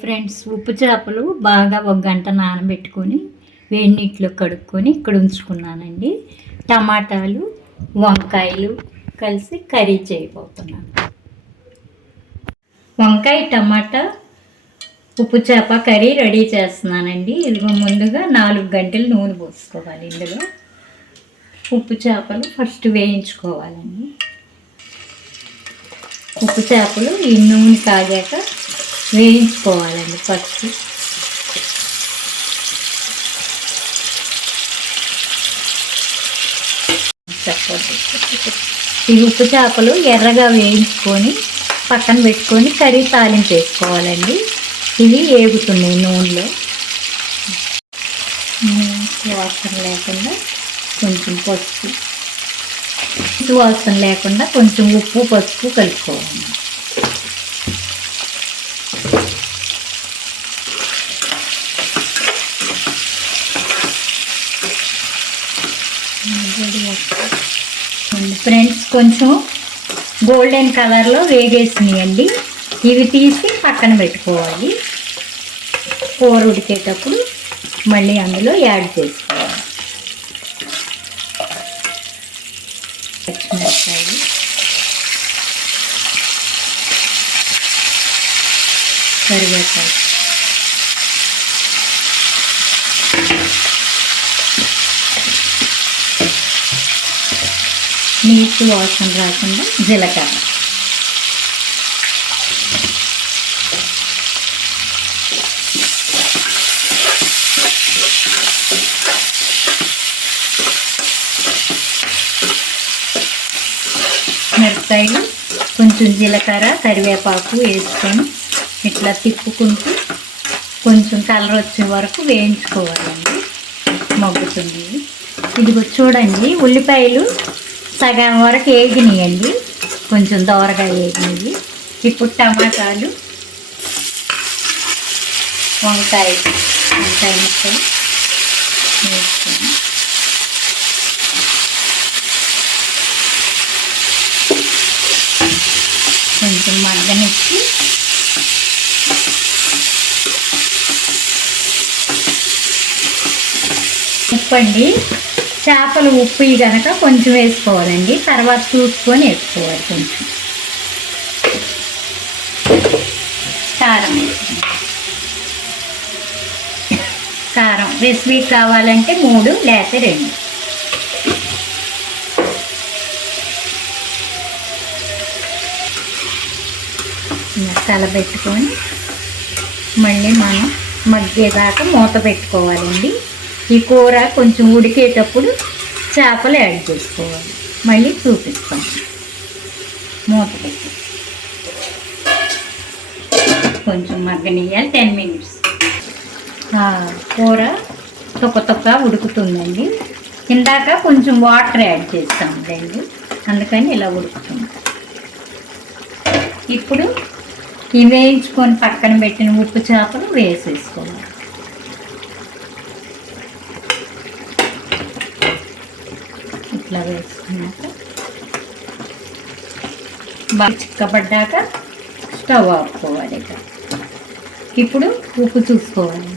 Friends ఉప్పు చేపలు బాగా ఒక గంట నానబెట్టుకొని వేడి నీటిలో కడుక్కొని ఇక్కడ ఉంచుకున్నానండి. టమాటాలు వంకాయలు కలిసి కర్రీ చేయబోతున్నాను. వంకాయ టమాటా ఉప్పు చేప కర్రీ రెడీ చేస్తున్నానండి. ఇదిగో ముందుగా నాలుగు గంటలు నూనె పోసుకోవాలి ఇందులో. ఉప్పు చేపలు ఫస్ట్ వేయించుకోవాలండి. ఉప్పు చేపలు ఈ నూనె కాగాక వేయించుకోవాలండి ఫస్ట్ ఈ ఉప్పు చేపలు ఎర్రగా వేయించుకొని పక్కన పెట్టుకొని కర్రీ తాలింపేసుకోవాలండి ఇవి వేగుతున్నాయి నూనెలో. వాసన లేకుండా కొంచెం పసుపు. వాసన లేకుండా కొంచెం ఉప్పు పసుపు కలుపుకోవాలి. ఫ్రెండ్స్ కొంచెం గోల్డెన్ కలర్లో వేగేసినాయండి. ఇవి తీసి పక్కన పెట్టుకోవాలి. కూర ఉడికేటప్పుడు మళ్ళీ అందులో యాడ్ చేసుకోవాలి. పచ్చిమిరపకాయలు. కరివేపాకు. నీటి వాసన రాకుండా జీలకర్ర. మిరపకాయలు కొంచెం జీలకర్ర కరివేపాకు వేసుకొని ఇట్లా తిప్పుకుంటూ కొంచెం కలర్ వచ్చే వరకు వేయించుకోవాలండి. మగ్గుతుంది. ఇదిగో చూడండి ఉల్లిపాయలు సగం వరకు వేగినాయండి కొంచెం దోరగా వేగినాయి ఇప్పుడు టమాటాలు వంకాయ వంకాయ ముక్కలు వేసుకొని కొంచెం మగ్గనిచ్చి ఉప్పండి. చేపలు ఉప్పు కనుక కొంచెం వేసుకోవాలండి. తర్వాత చూసుకొని వేసుకోవాలి కొంచెం. కారం. కారం. రెసిపీ కావాలంటే మూడు లేకపోతే రెండు. మసాలా పెట్టుకొని మళ్ళీ మనం మగ్గేదాకా మూత పెట్టుకోవాలండి. ఈ కూర కొంచెం ఉడికేటప్పుడు చేపలు యాడ్ చేసుకోవాలి. మళ్ళీ చూపిస్తాం. మూత పెట్టి. కొంచెం మగ్గనియాలి టెన్ మినిట్స్ కూర తొక్క తొక్క ఉడుకుతుందండి. ఇందాక కొంచెం వాటర్ యాడ్ చేస్తామండి అందుకని ఇలా ఉడుకుతుంది. ఇప్పుడు ఈ వేయించుకొని పక్కన పెట్టిన ఉప్పు చేపలు వేసేసుకోవాలి. ఇట్లా వేసుకున్నాక బాగా చిక్కబడ్డాక స్టవ్ ఆపుకోవాలి ఇక. ఇప్పుడు ఉప్పు చూసుకోవాలి.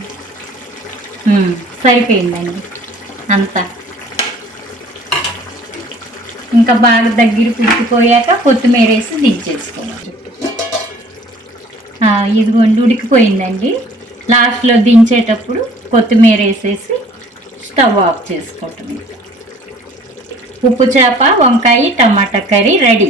సరిపోయిందండి. అంతా. ఇంకా బాగా దగ్గర పుట్టిపోయాక కొత్తిమీర వేసి దించేసుకోవాలి. ఇదిగోండి ఉడికిపోయిందండి. లాస్ట్లో దించేటప్పుడు కొత్తిమీర వేసేసి స్టవ్ ఆఫ్ చేసుకోవటం. ఉప్పు చేప వంకాయ టమాటా కర్రీ రెడీ.